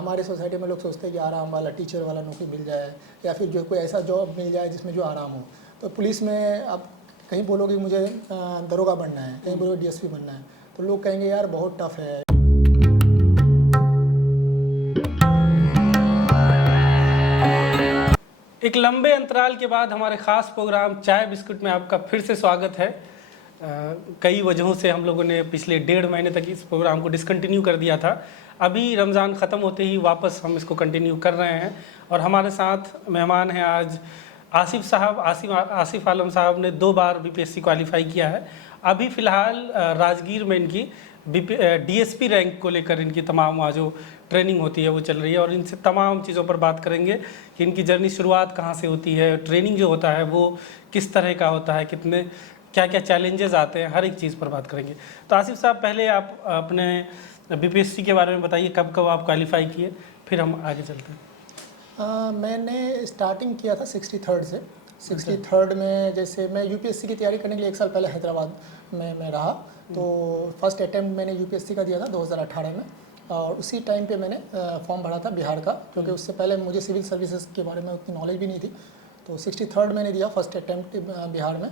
हमारे सोसाइटी में लोग सोचते हैं कि आराम वाला टीचर वाला नौकरी मिल जाए या फिर जो कोई ऐसा जॉब मिल जाए जिसमें जो आराम हो। तो पुलिस में आप कहीं बोलोगे मुझे दरोगा बनना है, कहीं बोलोगे डीएसपी बनना है, तो लोग कहेंगे यार बहुत टफ है। एक लंबे अंतराल के बाद हमारे ख़ास प्रोग्राम चाय बिस्कुट में आपका फिर से स्वागत है। कई वजहों से हम लोगों ने पिछले 1.5 महीने तक इस प्रोग्राम को डिसकंटिन्यू कर दिया था। अभी रमज़ान ख़त्म होते ही वापस हम इसको कंटिन्यू कर रहे हैं और हमारे साथ मेहमान हैं आज आसिफ साहब। आसिफ आलम साहब ने 2 बार बीपीएससी क्वालिफाई किया है। अभी फ़िलहाल राजगीर में इनकी डीएसपी रैंक को लेकर इनकी तमाम वहाँ जो ट्रेनिंग होती है वो चल रही है और इनसे तमाम चीज़ों पर बात करेंगे कि इनकी जर्नी शुरुआत कहाँ से होती है, ट्रेनिंग जो होता है वो किस तरह का होता है, कितने क्या क्या चैलेंजेस आते हैं, हर एक चीज़ पर बात करेंगे। तो आसिफ साहब, पहले आप अपने बीपीएससी के बारे में बताइए, कब कब आप क्वालिफाई किए, फिर हम आगे चलते हैं। मैंने स्टार्टिंग किया था 63rd से। 63rd में जैसे मैं यूपीएससी की तैयारी करने के लिए 1 साल पहले हैदराबाद में मैं रहा, तो फर्स्ट अटैम्प्ट मैंने यूपीएससी का दिया था 2018 में और उसी टाइम पे मैंने फॉर्म भरा था बिहार का, क्योंकि उससे पहले मुझे सिविल सर्विसेज के बारे में उतनी नॉलेज भी नहीं थी। तो 63rd मैंने दिया फर्स्ट अटैम्प्ट बिहार में,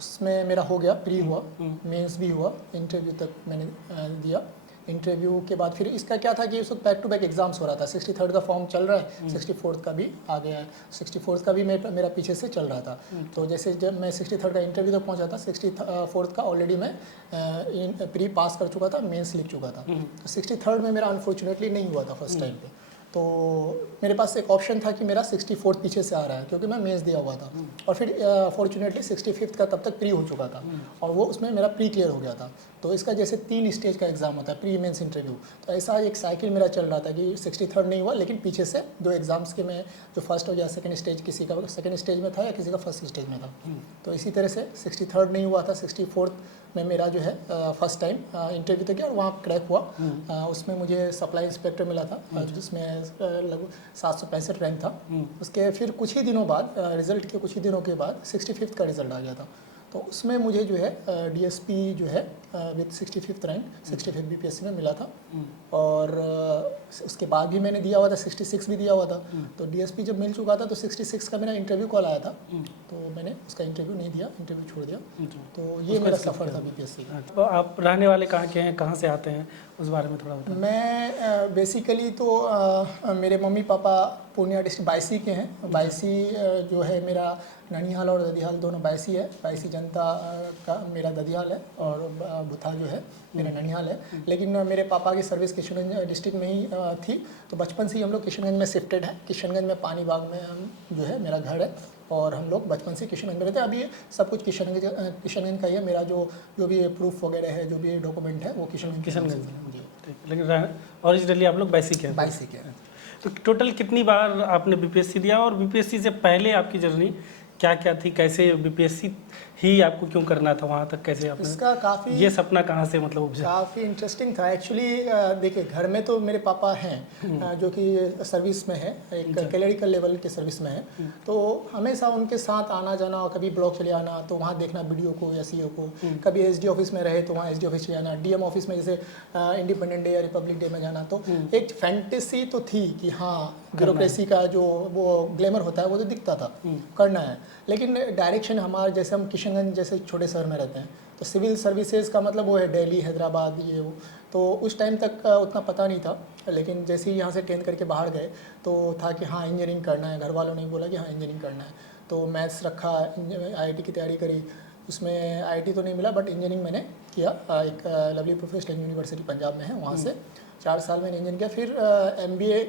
उसमें मेरा हो गया, प्री हुआ, मेंस भी हुआ, इंटरव्यू तक मैंने दिया। इंटरव्यू के बाद फिर इसका क्या था कि उस वक्त बैक टू बैक एग्जाम्स हो रहा था। 63rd का फॉर्म चल रहा है, 64th का भी आ गया है, 64th का भी मेरा पीछे से चल रहा था। तो जैसे जब मैं 63rd का इंटरव्यू तक पहुंचा था, 64th का ऑलरेडी मैं प्री पास कर चुका था, मेंस लिख चुका था। तो 63rd में मेरा अनफॉर्चुनेटली नहीं हुआ था फर्स्ट टाइम पे। तो मेरे पास एक ऑप्शन था कि मेरा 64th पीछे से आ रहा है, क्योंकि मैं मेंस दिया हुआ था और फिर फॉर्चुनेटली 65th का तब तक प्री हो चुका था और वो उसमें मेरा प्री क्लियर हो गया था। तो इसका जैसे 3 स्टेज का एग्जाम होता है, प्री मेंस इंटरव्यू, तो ऐसा एक साइकिल मेरा चल रहा था कि 63rd नहीं हुआ, लेकिन पीछे से 2 एग्जाम्स के मैं जो फर्स्ट या सेकंड स्टेज, किसी का सेकंड स्टेज में था या किसी का फर्स्ट स्टेज में था। तो इसी तरह से 63rd नहीं हुआ था, 64th में मेरा जो है फर्स्ट टाइम इंटरव्यू तो किया और वहाँ क्रैक हुआ। उसमें मुझे सप्लाई इंस्पेक्टर मिला था, जिसमें लगभग 765 रैंक था। उसके फिर कुछ ही दिनों बाद, रिजल्ट के कुछ ही दिनों के बाद 65th का रिजल्ट आ गया था। तो उसमें मुझे जो है डीएसपी जो है विद 65th रैंक 65 बीपीएससी में मिला था और उसके बाद भी मैंने दिया हुआ था, 66 भी दिया हुआ था। तो डीएसपी जब मिल चुका था तो 66 का मेरा इंटरव्यू कॉल आया था, तो मैंने उसका इंटरव्यू नहीं दिया, इंटरव्यू छोड़ दिया। तो ये मेरा सफ़र था बीपीएससी का। तो आप रहने वाले कहाँ के हैं, कहाँ से आते हैं, उस बारे में थोड़ा बताएं। मैं बेसिकली तो मेरे mummy papa Purnia district Baisi के हैं। बायसी जो है मेरा ननिहाल और ददिहाल दोनों बायसी है। बायसी जनता का मेरा ददिहाल है और भुथा जो है मेरा ननिहाल है। लेकिन मेरे पापा की सर्विस किशनगंज डिस्ट्रिक्ट में ही थी, तो बचपन से ही हम लोग किशनगंज में शिफ्टेड हैं। किशनगंज में पानी बाग में जो है मेरा घर है और हम लोग बचपन से किशनगंज में रहते हैं। अभी सब कुछ किशनगंज का ही है। मेरा जो भी प्रूफ वगैरह है, जो भी डॉक्यूमेंट है, वो किशनगंज जी। लेकिन ओरिजिनली आप लोग बायसी के हैं? बायसी के हैं। तो टोटल कितनी बार आपने बीपीएससी दिया और बीपीएससी से पहले आपकी जर्नी क्या क्या थी, कैसे बीपीएससी ही आपको क्यों करना था, वहाँ तक कैसे आपने इसका काफ़ी ये सपना कहाँ से मतलब उपजा? काफ़ी इंटरेस्टिंग था एक्चुअली। देखिए, घर में तो मेरे पापा हैं जो कि सर्विस में है, एक क्लरिकल लेवल के सर्विस में है। तो हमेशा उनके साथ आना जाना, और कभी ब्लॉक चले आना तो वहाँ देखना वीडियो को या सीओ को, कभी एसडी ऑफिस में रहे तो वहाँ एसडी ऑफिस चले जाना, डीएम ऑफिस में जैसे इंडिपेंडेंट डे या रिपब्लिक डे में जाना। तो एक फैंटेसी तो थी कि हाँ, ब्यूरोक्रेसी का जो वो ग्लैमर होता है वो तो दिखता था, करना है। लेकिन डायरेक्शन हमारे, जैसे हम किशनगंज जैसे छोटे शहर में रहते हैं, तो सिविल सर्विसेज का मतलब वो है दिल्ली, हैदराबाद, ये वो। तो उस टाइम तक उतना पता नहीं था। लेकिन जैसे ही यहाँ से 10th करके बाहर गए तो था कि हाँ इंजीनियरिंग करना है। घर वालों ने बोला कि हाँ इंजीनियरिंग करना है, तो मैथ्स रखा, आईआईटी की तैयारी करी। उसमें आईआईटी तो नहीं मिला, बट इंजीनियरिंग मैंने किया। एक लवली प्रोफेशनल यूनिवर्सिटी पंजाब में है, वहाँ से 4 साल मैंने इंजीनियरिंग किया। फिर एमबीए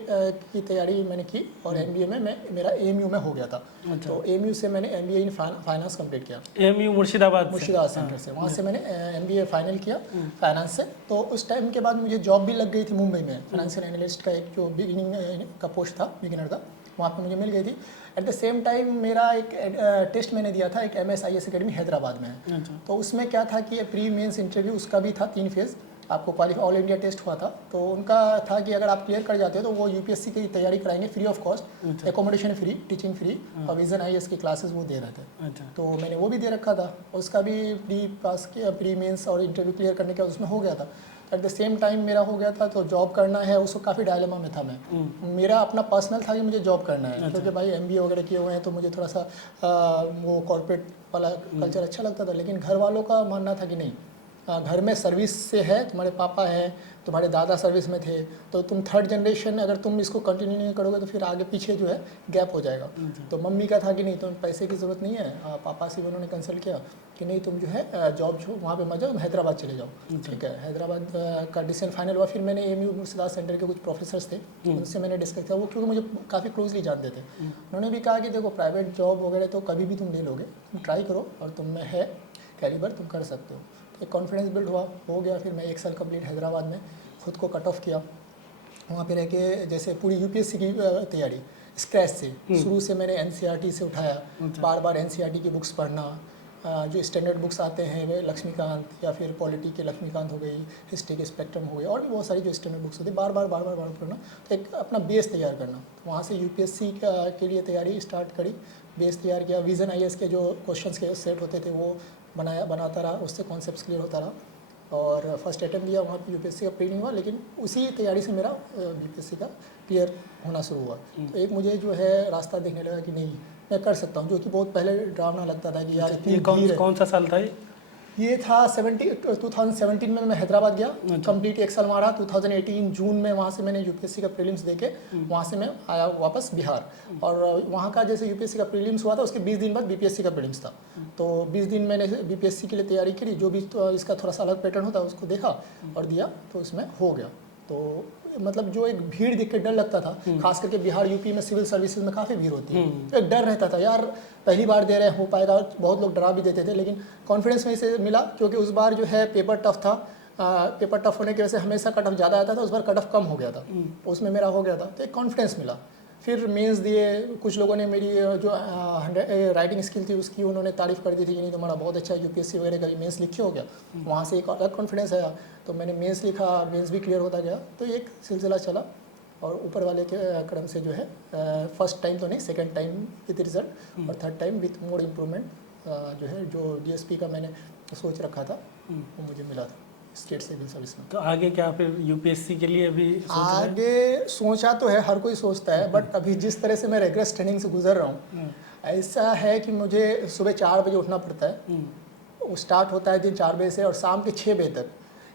की तैयारी मैंने की और एमबीए में मेरा एएमयू में हो गया था। तो एएमयू से मैंने एमबीए इन फाइनेंस कंप्लीट किया। एएमयू मुर्शिदाबाद सेंटर से, वहाँ से मैंने एमबीए फाइनल किया फाइनेंस से। तो उस टाइम के बाद मुझे जॉब भी लग गई थी मुंबई में। फाइनेंशियल एनालिस्ट का एक जो बिगिनिंग का पोस्ट था, बिगिनर का, वहाँ पे मुझे मिल गई थी। एट द सेम टाइम मेरा एक टेस्ट मैंने दिया था, एक MSIS अकेडमी हैदराबाद में। तो उसमें क्या था कि प्री मेंस इंटरव्यू उसका भी था, 3 फेज़। आपको क्वालिफाई, ऑल इंडिया टेस्ट हुआ था। तो उनका था कि अगर आप क्लियर कर जाते हो तो वो यूपीएससी की तैयारी कराएंगे free of cost, accommodation free, teaching free और विजन IAS की क्लासेस वो दे रहे थे। तो मैंने वो भी दे रखा था, उसका भी प्री पास किया, प्री मेंस और इंटरव्यू क्लियर करने के बाद उसमें हो गया था। एट द सेम टाइम मेरा हो गया था तो जॉब करना है, उसको काफ़ी डायलेमा में था मैं। मेरा अपना पर्सनल था कि मुझे जॉब करना है, क्योंकि भाई MBA वगैरह किए हुए हैं तो मुझे थोड़ा सा वो कॉर्पोरेट वाला कल्चर अच्छा लगता था। लेकिन घर वालों का मानना था कि नहीं, घर में सर्विस से है, तुम्हारे पापा हैं, तुम्हारे दादा सर्विस में थे, तो तुम थर्ड जनरेशन अगर तुम इसको कंटिन्यू नहीं करोगे तो फिर आगे पीछे जो है गैप हो जाएगा। तो मम्मी का था कि नहीं, तुम्हें पैसे की ज़रूरत नहीं है। पापा से भी उन्होंने कंसल्ट किया कि नहीं, तुम जो है जॉब जो वहाँ पे मत जाओ, हैदराबाद चले जाओ। ठीक है, हैदराबाद का डिसीजन फाइनल हुआ। फिर मैंने AMU मुर्शिदाबाद सेंटर के कुछ प्रोफेसर्स थे, उनसे मैंने डिस्कस किया, वो क्योंकि मुझे काफ़ी क्लोजली जानते थे। उन्होंने भी कहा कि देखो, प्राइवेट जॉब वगैरह तो कभी भी तुम ले लोगे, तुम ट्राई करो और तुम में है कैलिबर, तुम कर सकते हो। एक कॉन्फिडेंस बिल्ड हुआ, हो गया। फिर मैं 1 साल कंप्लीट हैदराबाद में खुद को कट ऑफ किया। वहाँ पे रह के जैसे पूरी UPSC की तैयारी स्क्रैच से, शुरू से मैंने NCERT से उठाया, बार बार NCERT की बुक्स पढ़ना, जो स्टैंडर्ड बुक्स आते हैं वे लक्ष्मीकांत या फिर पॉलिटी के लक्ष्मीकांत हो गई, हिस्ट्री के स्पेक्ट्रम हो गई, और भी बहुत सारी जो स्टैंडर्ड बुक्स होती है, बार बार पढ़ना, तो एक अपना बेस तैयार करना। वहाँ से UPSC के लिए तैयारी स्टार्ट करी, बेस तैयार किया। विजन IAS के जो क्वेश्चंस के सेट होते थे वो बनाता रहा, उससे कॉन्सेप्ट्स क्लियर होता रहा। और फर्स्ट अटैम्प्ट दिया, वहाँ पे UPSC का प्री नहीं हुआ, लेकिन उसी तैयारी से मेरा UPSC का क्लियर होना शुरू हुआ। तो एक मुझे जो है रास्ता देखने लगा कि नहीं, मैं कर सकता हूँ, जो कि बहुत पहले ड्रावना लगता था कि यार इतनी भीड़ है। कौन सा साल था ये था 2017 में मैं हैदराबाद गया, कंप्लीट 1 साल वहाँ रहा। 2018 जून में वहाँ से मैंने UPSC का प्रीलिम्स देके वहाँ से मैं आया वापस बिहार। और वहाँ का जैसे UPSC का प्रीलिम्स हुआ था, उसके 20 दिन बाद BPSC का प्रीलिम्स था। तो 20 दिन मैंने BPSC के लिए तैयारी करी, जो भी तो इसका थोड़ा सा अलग पैटर्न होता है उसको देखा और दिया, तो उसमें हो गया। तो मतलब जो एक भीड़ देख के डर लगता था, खास करके बिहार UP में सिविल सर्विसेज में काफ़ी भीड़ होती है, तो एक डर रहता था यार पहली बार दे रहे हो पाएगा, और बहुत लोग डरा भी देते थे। लेकिन कॉन्फिडेंस में से मिला, क्योंकि उस बार जो है पेपर टफ था। पेपर टफ होने की वजह से हमेशा कट ऑफ ज़्यादा आता था, उस बार कट ऑफ कम हो गया था, उसमें मेरा हो गया था, तो एक कॉन्फिडेंस मिला। फिर मेंस दिए, कुछ लोगों ने मेरी जो राइटिंग स्किल थी उसकी उन्होंने तारीफ़ कर दी थी कि नहीं तुम्हारा बहुत अच्छा UPSC वगैरह का मेंस लिखे हो गया। वहाँ से एक अलग कॉन्फिडेंस आया, तो मैंने मेंस लिखा, मेंस भी क्लियर होता गया। तो एक सिलसिला चला, और ऊपर वाले के क्रम से जो है फर्स्ट टाइम तो नहीं, सेकंड टाइम विद रिजल्ट, और third time with more improvement जो है, जो DSP का मैंने सोच रखा था वो मुझे मिला था स्टेट सिविल सर्विस में। तो आगे क्या फिर UPSC के लिए अभी आगे सोचा तो है, हर कोई सोचता है, बट अभी जिस तरह से मैं रेगुलर ट्रेनिंग से गुजर रहा हूँ, ऐसा है कि मुझे सुबह 4 बजे उठना पड़ता है। वो स्टार्ट होता है दिन 4 बजे से और शाम के 6 बजे तक।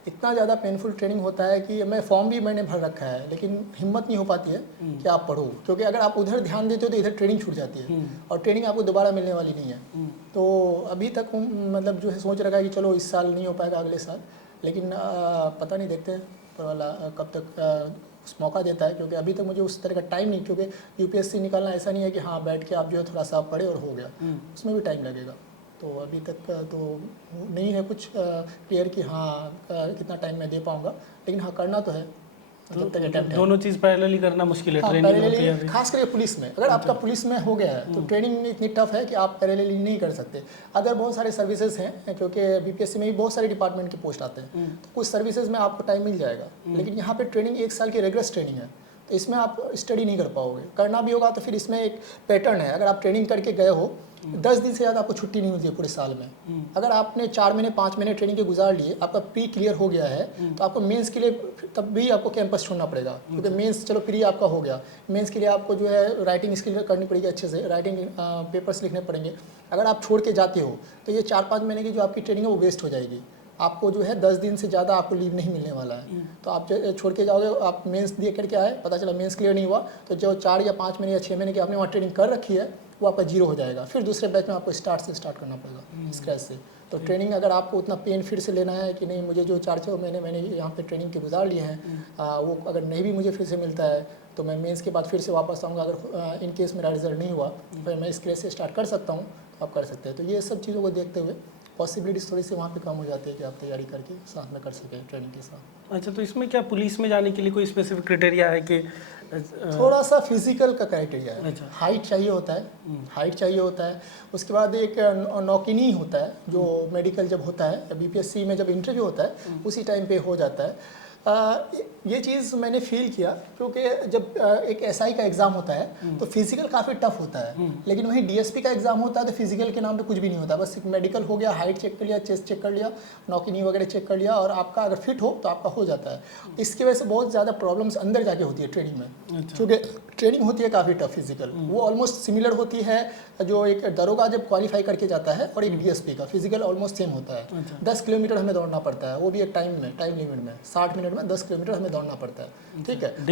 इतना ज़्यादा पेनफुल ट्रेनिंग होता है कि मैं फॉर्म भी मैंने भर रखा है, लेकिन हिम्मत नहीं हो पाती है कि आप पढ़ो, क्योंकि अगर आप उधर ध्यान देते हो तो इधर ट्रेनिंग छूट जाती है, और ट्रेनिंग आपको दोबारा मिलने वाली नहीं है। तो अभी तक मतलब जो है सोच रखा है कि चलो इस साल नहीं हो पाएगा, अगले साल, लेकिन पता नहीं, देखते हैं ऊपर वाला कब तक उस मौका देता है, क्योंकि अभी तक मुझे उस तरह का टाइम नहीं, क्योंकि UPSC निकालना ऐसा नहीं है कि हाँ बैठ के आप जो है थोड़ा सा पढ़े और हो गया, उसमें भी टाइम लगेगा। तो अभी तक तो नहीं है कुछ क्लियर कि हाँ कितना टाइम मैं दे पाऊँगा, लेकिन हाँ करना तो है। तो दोनों चीज़ पैरेलली करना मुश्किल है, हाँ, ट्रेनिंग होती है पैरेलली, खास करके पुलिस में। अगर आपका पुलिस में हो गया है तो ट्रेनिंग इतनी टफ है कि आप पैरेलली नहीं कर सकते। अदर बहुत सारे सर्विसेज हैं, क्योंकि BPSC में भी बहुत सारे डिपार्टमेंट के पोस्ट आते हैं, तो कुछ सर्विसेज में आपको टाइम मिल जाएगा, लेकिन यहाँ पे ट्रेनिंग 1 साल की रेगुलर ट्रेनिंग है, तो इसमें आप स्टडी नहीं कर पाओगे। करना भी होगा तो फिर इसमें एक पैटर्न है, अगर आप ट्रेनिंग करके गए हो 10 दिन से ज़्यादा आपको छुट्टी नहीं मिलती है पूरे साल में। अगर आपने 4 महीने 5 महीने ट्रेनिंग के गुजार लिए, आपका प्री क्लियर हो गया है, तो आपको मेंस के लिए तब भी आपको कैंपस छोड़ना पड़ेगा, क्योंकि मेंस चलो प्री आपका हो गया, मेंस के लिए आपको जो है राइटिंग स्किल करनी पड़ेगी, अच्छे से राइटिंग पेपर्स लिखने पड़ेंगे। अगर आप छोड़ के जाते हो तो ये 4-5 महीने की जो आपकी ट्रेनिंग है वो वेस्ट हो जाएगी। आपको जो है 10 दिन से ज़्यादा आपको लीव नहीं मिलने वाला है। तो आप छोड़ के जाओगे, आप मेंस दिए करके आए, पता चला मेंस क्लियर नहीं हुआ, तो जो 4 या 5 महीने या 6 महीने की आपने वहाँ ट्रेनिंग कर रखी है वो आपका जीरो हो जाएगा। फिर दूसरे बैच में आपको स्टार्ट करना पड़ेगा स्क्रैच से। तो ट्रेनिंग अगर आपको उतना पेन फिर से लेना है कि नहीं, मुझे जो 4-6 महीने मैंने यहाँ पे ट्रेनिंग के गुजार लिए हैं, वो अगर नहीं भी मुझे फिर से मिलता है तो मैं मेंस के बाद फिर से वापस आऊँगा। अगर इन केस मेरा रिजल्ट नहीं हुआ तो मैं स्क्रैच से स्टार्ट कर सकता हूँ, तो आप कर सकते हैं। तो ये सब चीज़ों को देखते हुए पॉसिबिलिटीज थोड़ी सी वहाँ पे कम हो जाती है कि आप तैयारी करके साथ में कर सकें ट्रेनिंग के साथ। अच्छा, तो इसमें क्या पुलिस में जाने के लिए कोई स्पेसिफिक क्राइटेरिया है कि थोड़ा सा फिजिकल का क्राइटेरिया है। अच्छा। हाइट चाहिए होता है, हाइट चाहिए होता है। उसके बाद एक नौकिनी होता है, जो मेडिकल जब होता है, BPSC में जब इंटरव्यू होता है उसी टाइम पे हो जाता है। ये चीज़ मैंने फील किया क्योंकि जब एक एसआई का एग्ज़ाम होता है तो फिजिकल काफ़ी टफ होता है, लेकिन वहीं डीएसपी का एग्ज़ाम होता है तो फिजिकल के नाम पे कुछ भी नहीं होता, बस एक मेडिकल हो गया, हाइट चेक कर लिया, चेस्ट चेक कर लिया, नौकिनी वगैरह चेक कर लिया और आपका अगर फिट हो तो आपका हो जाता है। इसकी वजह से बहुत ज़्यादा प्रॉब्लम्स अंदर जाके होती है ट्रेनिंग में, क्योंकि ट्रेनिंग होती है काफ़ी टफ फिजिकल, वो ऑलमोस्ट सिमिलर होती है जो एक दरोगा जब क्वालिफाई करके जाता है और एक डीएसपी का फिजिकल ऑलमोस्ट सेम होता है। 10 किलोमीटर हमें दौड़ना पड़ता है, वो भी एक टाइम लिमिट में 60 मिनट में 10 किलोमीटर हमें दौड़ना पड़ता है, ठीक है।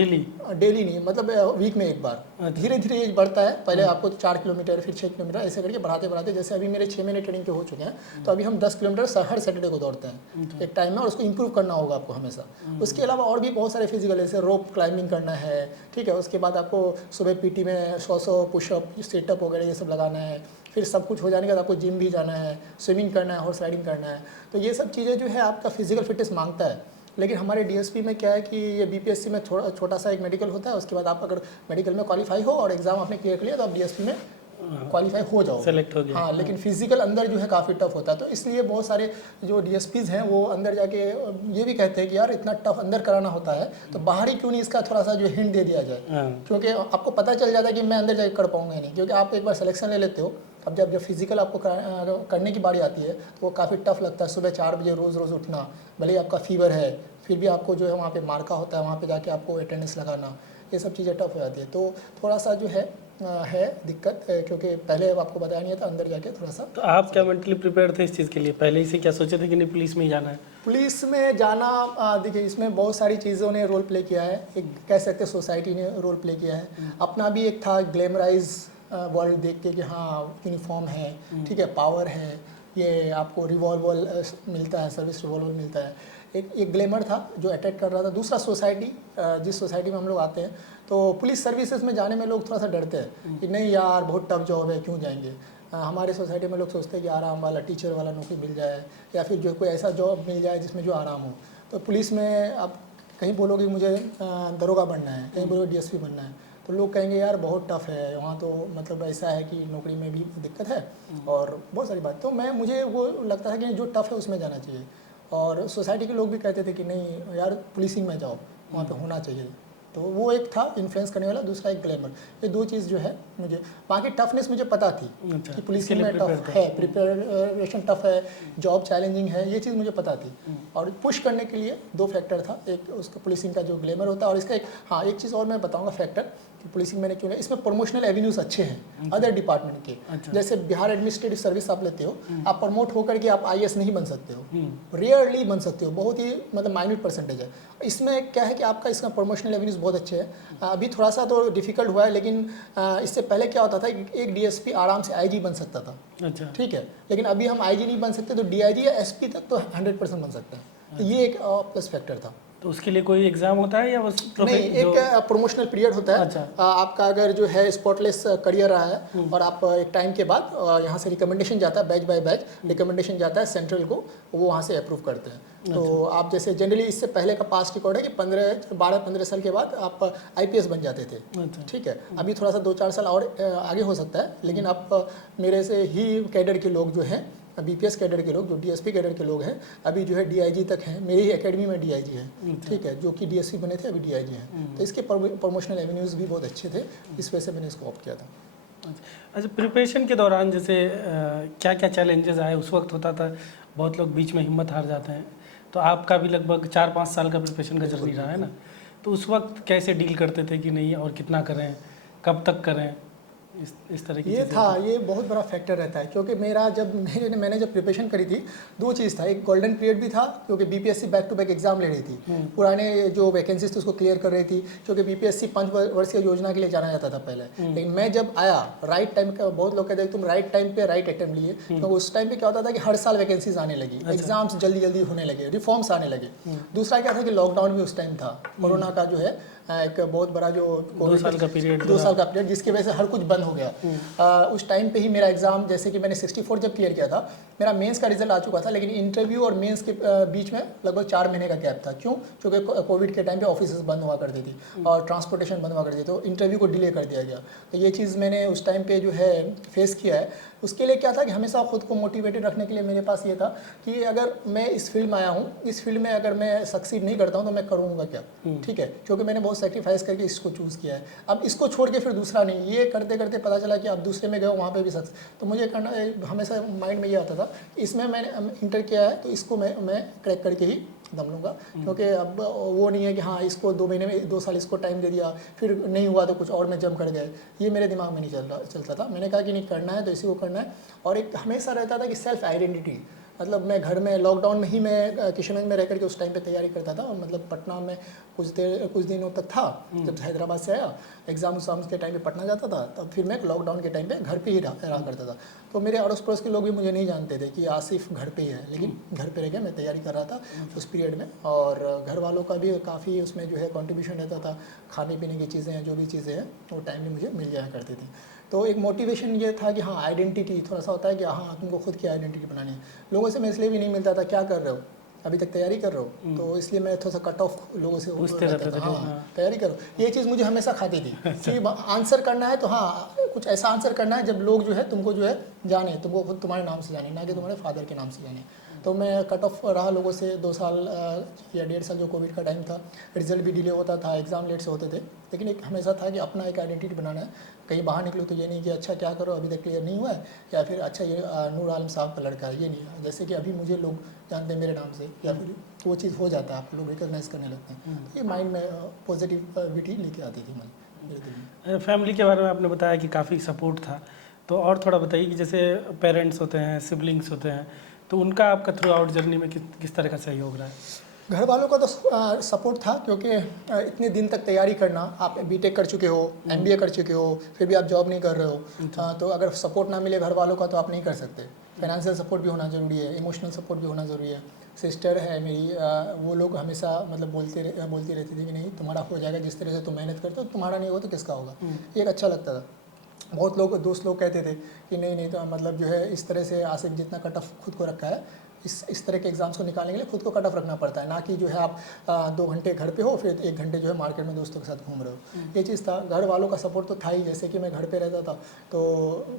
डेली नहीं, मतलब वीक में एक बार। धीरे धीरे एज बढ़ता है, पहले आपको 4 किलोमीटर फिर 6 किलोमीटर ऐसे करके बढ़ाते बढ़ाते, जैसे अभी मेरे 6 महीने ट्रेनिंग के हो चुके हैं तो अभी हम 10 किलोमीटर हर सैटरडे को दौड़ते हैं एक टाइम में, और उसको इंप्रूव करना होगा आपको हमेशा। उसके अलावा और भी बहुत सारे फिजिकल, जैसे रोप क्लाइंबिंग करना है, ठीक है। उसके बाद आपको सुबह पीटी में 100 पुशअप, सेटअप वगैरह ये सब लगाना है। फिर सब कुछ हो जाने के बाद आपको जिम भी जाना है, स्विमिंग करना है, हॉर्स राइडिंग करना है। तो ये सब चीज़ें जो है आपका फिजिकल फिटनेस मांगता है। लेकिन हमारे डीएसपी में क्या है कि ये बीपीएससी में छोटा सा एक मेडिकल होता है, उसके बाद आप अगर मेडिकल में क्वालिफाई हो और एग्जाम आपने क्लियर कर लिया तो आप डीएसपी में क्वालिफाई हो जाओ, सेलेक्ट हो गया। हाँ, लेकिन फिजिकल अंदर जो है काफ़ी टफ होता है। तो इसलिए बहुत सारे जो डीएसपीज हैं वो अंदर जाके ये भी कहते हैं कि यार इतना टफ अंदर कराना होता है तो बाहर ही क्यों नहीं इसका थोड़ा सा जो हिंट दे दिया जाए, क्योंकि आपको पता चल जाता है कि मैं अंदर जाके कर पाऊंगा नहीं, क्योंकि आप एक बार सिलेक्शन ले लेते हो। अब जब फिजिकल आपको करने की बारी आती है तो वो काफ़ी टफ लगता है। सुबह 4 बजे रोज़ उठना, भले ही आपका फीवर है फिर भी आपको जो है वहाँ पे मार्का होता है, वहाँ पे जाके आपको अटेंडेंस लगाना, ये सब चीज़ें टफ हो जाती है। तो थोड़ा सा जो है दिक्कत, क्योंकि पहले आपको बताया नहीं था, अंदर जाके थोड़ा सा। तो आप क्या मेंटली प्रिपेयर थे इस चीज़ के लिए? पहले ही से क्या सोचे थे कि नहीं पुलिस में ही जाना है? पुलिस में जाना, देखिए इसमें बहुत सारी चीज़ों ने रोल प्ले किया है। एक कह सकते सोसाइटी ने रोल प्ले किया है, अपना भी एक था ग्लैमराइज वर्ल्ड देख के कि हाँ यूनिफॉर्म है, ठीक है, पावर है, ये आपको रिवॉल्वर मिलता है, सर्विस रिवॉल्वर मिलता है। एक ग्लैमर था जो अटैक कर रहा था। दूसरा सोसाइटी, जिस सोसाइटी में हम लोग आते हैं तो पुलिस सर्विसेज में जाने में लोग थोड़ा सा डरते हैं कि नहीं यार बहुत टफ जॉब है, क्यों जाएंगे। हमारे सोसाइटी में लोग सोचते हैं कि आराम वाला टीचर वाला नौकरी मिल जाए या फिर जो कोई ऐसा जॉब मिल जाए जिसमें जो आराम हो। तो पुलिस में आप कहीं बोलोगे मुझे दरोगा बनना है, कहीं बोलोगे डीएसपी बनना है, तो लोग कहेंगे यार बहुत टफ है वहाँ, तो मतलब ऐसा है कि नौकरी में भी दिक्कत है और बहुत सारी बात। तो मुझे वो लगता था कि जो टफ है उसमें जाना चाहिए, और सोसाइटी के लोग भी कहते थे कि नहीं यार पुलिसिंग में जाओ, वहाँ पे होना चाहिए। तो वो एक था इन्फ्लुएंस करने वाला, दूसरा एक ग्लैमर। ये दो चीज़ जो है मुझे, बाकी टफनेस मुझे पता थी कि पुलिसिंग में टफ है, प्रिपरेशन टफ है, जॉब चैलेंजिंग है, ये चीज़ मुझे पता थी। और पुश करने के लिए 2 फैक्टर था, एक उसका पुलिसिंग का जो ग्लैमर होता है, और इसका एक चीज़ और मैं बताऊँगा फैक्टर कि पुलिसिंग मैंने क्यों, इसमें प्रमोशनल एवेन्यूज अच्छे हैं अदर डिपार्टमेंट के। जैसे बिहार एडमिनिस्ट्रेटिव सर्विस आप लेते हो, आप प्रमोट होकर के आप आईएएस नहीं बन सकते हो, रेयरली बन सकते हो, बहुत ही मतलब माइन्यूट परसेंटेज है। इसमें क्या है कि आपका इसका प्रमोशनल एवेन्यूज बहुत अच्छे हैं। अभी थोड़ा सा तो डिफिकल्ट हुआ है, लेकिन इससे पहले क्या होता था, एक डीएसपी आराम से आईजी बन सकता था, अच्छा, ठीक है। लेकिन अभी हम आईजी नहीं बन सकते, तो डीआईजी या एसपी तक तो 100% बन सकते हैं। तो ये एक प्लस फैक्टर था। तो उसके लिए कोई एग्जाम होता है या बस नहीं, एक प्रमोशनल पीरियड होता है। अच्छा। आपका अगर जो है स्पॉटलेस करियर रहा है और आप एक टाइम के बाद यहाँ से रिकमेंडेशन जाता है, बैच बाय बैच रिकमेंडेशन जाता है सेंट्रल को, वो वहाँ से अप्रूव करते हैं। तो आप जैसे जनरली इससे पहले का पास्ट रिकॉर्ड है कि 12-15 साल के बाद आप आईपीएस बन जाते थे, ठीक है। अभी थोड़ा सा 2-4 साल और आगे हो सकता है, लेकिन आप मेरे से ही कैडर के लोग जो हैं, बीपीएस कैडर के लोग, जो डीएसपी कैडर के लोग हैं, अभी जो है डीआईजी तक हैं। मेरी ही एकेडमी में डीआईजी है, ठीक है, जो कि डीएसपी बने थे अभी डीआईजी हैं। तो इसके प्रमोशनल एवेन्यूज़ भी बहुत अच्छे थे, इस वजह से मैंने इसको ऑप्ट किया था। अच्छा, प्रिपरेशन के दौरान जैसे क्या क्या चैलेंजेस आए उस वक्त? होता था बहुत लोग बीच में हिम्मत हार जाते हैं, तो आपका भी लगभग 4-5 साल का प्रिपरेशन का जर्नी रहा है ना, तो उस वक्त कैसे डील करते थे कि नहीं और कितना करें, कब तक करें, इस तरह की ये था, ये बहुत बड़ा फैक्टर रहता है। क्योंकि मैंने जब प्रिपरेशन करी थी, 2 चीज़ था। एक गोल्डन पीरियड भी था क्योंकि BPSC back to back exam ले रही थी, पुराने जो वैकेंसीज थी उसको क्लियर कर रही थी, क्योंकि बीपीएससी 5 वर्षीय योजना के लिए जाना जाता था पहले। लेकिन मैं जब आया राइट टाइम का, बहुत लोग कहते हैं तुम राइट टाइम पे राइट अटेम्प्ट लिए, तो उस टाइम पे क्या होता था कि हर साल वैकेंसीज आने लगी, एग्जाम्स जल्दी जल्दी होने लगे, रिफॉर्म्स आने लगे। दूसरा क्या था कि लॉकडाउन भी उस टाइम था, कोरोना का जो है एक बहुत बड़ा जो 2 साल का पीरियड 2 साल का पीरियड जिसकी वजह से हर कुछ बंद हो गया। उस टाइम पे ही मेरा एग्ज़ाम, जैसे कि मैंने 64 जब क्लियर किया था, मेरा मेंस का रिजल्ट आ चुका था, लेकिन इंटरव्यू और मेंस के बीच में लगभग 4 महीने का गैप था। क्यों? क्योंकि कोविड के टाइम पे ऑफिस बंद हुआ करती थी और ट्रांसपोर्टेशन बंद हुआ करती थी, तो इंटरव्यू को डिले कर दिया गया। तो ये चीज़ मैंने उस टाइम पे जो है फेस किया है। उसके लिए क्या था कि हमेशा खुद को मोटिवेटेड रखने के लिए मेरे पास ये था कि अगर मैं इस फील्ड में आया हूँ, इस फील्ड में अगर मैं सक्सीड नहीं करता हूँ तो मैं करूँगा क्या, ठीक है, क्योंकि मैंने बहुत सेक्रीफाइस करके इसको चूज़ किया है। अब इसको छोड़ के फिर दूसरा नहीं, ये करते करते पता चला कि अब दूसरे में गए वहाँ पे भी सक्सेस, तो मुझे करना हमेशा माइंड में ये आता था, इसमें मैंने इंटर किया है तो इसको मैं क्रैक करके ही दम लूँगा, क्योंकि अब वो नहीं है कि हाँ इसको 2 महीने में 2 साल इसको टाइम दे दिया, फिर नहीं हुआ तो कुछ और में जम कर गए, ये मेरे दिमाग में नहीं चलता था। मैंने कहा कि नहीं, करना है तो इसी को करना है। और एक हमेशा रहता था कि सेल्फ आइडेंटिटी, मतलब मैं घर में लॉकडाउन में ही मैं किशनगंज में रह करके उस टाइम पे तैयारी करता था, और मतलब पटना में कुछ दिनों तक था। जब हैदराबाद से आया, एग्ज़ाम के टाइम पे पटना जाता था, तब फिर मैं लॉकडाउन के टाइम पे घर पे ही रहा करता था। तो मेरे अड़ोस पड़ोस के लोग भी मुझे नहीं जानते थे कि आसिफ घर पे ही है, लेकिन घर पे रह के मैं तैयारी कर रहा था उस पीरियड में। और घर वालों का भी काफ़ी उसमें जो है कंट्रीब्यूशन रहता था, खाने पीने की चीज़ें हैं, जो भी चीज़ें हैं वो टाइम में मुझे मिल जाया करती थी। तो एक मोटिवेशन ये था कि हाँ आइडेंटिटी थोड़ा सा होता है कि हाँ तुमको खुद की आइडेंटिटी बनानी है। लोगों से मैं इसलिए भी नहीं मिलता था, क्या कर रहे हो, अभी तक तैयारी कर रहे हो, तो इसलिए मैं थोड़ा सा कट ऑफ लोगों से पूछते रहते थे। हाँ तैयारी करो, ये चीज़ मुझे हमेशा खाती थी कि आंसर करना है तो हाँ कुछ ऐसा आंसर करना है जब लोग जो है तुमको जो है जाने, तुमको खुद तुम्हारे नाम से जाने, ना कि तुम्हारे फादर के नाम से जाने। तो मैं कट ऑफ रहा लोगों से 2 साल या 1.5 साल, जो कोविड का टाइम था। रिजल्ट भी डिले होता था, एग्ज़ाम लेट से होते थे, लेकिन एक हमेशा था कि अपना एक आइडेंटिटी बनाना है। कहीं बाहर निकलो तो ये नहीं कि अच्छा क्या करो अभी तक क्लियर नहीं हुआ है, या फिर अच्छा ये नूर आलम साहब का लड़का है, ये नहीं। जैसे कि अभी मुझे लोग जानते हैं मेरे नाम से, या फिर वो चीज़ हो जाता है, आप लोग रिकॉग्नाइज करने लगते हैं। तो ये माइंड में पॉजिटिविटी लेके आती थी मेरे दिल में। फैमिली के बारे में आपने बताया कि काफ़ी सपोर्ट था, तो और थोड़ा बताइए कि जैसे पेरेंट्स होते हैं, सिबलिंग्स होते हैं, तो उनका आपका थ्रू आउट जर्नी में किस तरह का सहयोग रहा है? घर वालों का तो सपोर्ट था, क्योंकि इतने दिन तक तैयारी करना, आप बीटेक कर चुके हो, एमबीए कर चुके हो, फिर भी आप जॉब नहीं कर रहे हो, तो अगर सपोर्ट ना मिले घर वालों का तो आप नहीं कर सकते। फाइनेंशियल सपोर्ट भी होना ज़रूरी है, इमोशनल सपोर्ट भी होना ज़रूरी है। सिस्टर है मेरी, वो लोग हमेशा मतलब बोलती रहती थी कि नहीं तुम्हारा हो जाएगा, जिस तरह से तुम मेहनत करते हो, तुम्हारा नहीं होगा तो किसका होगा। ये एक अच्छा लगता था। बहुत लोग दोस्त लोग कहते थे कि नहीं तो मतलब जो है इस तरह से आसिफ जितना कट ऑफ खुद को रखा है, इस तरह के एग्जाम्स को निकालने के लिए खुद को कट ऑफ रखना पड़ता है, ना कि जो है आप 2 घंटे घर पे हो फिर 1 घंटे जो है मार्केट में दोस्तों के साथ घूम रहे हो। ये चीज़ था। घर वालों का सपोर्ट तो था ही, जैसे कि मैं घर पे रहता था तो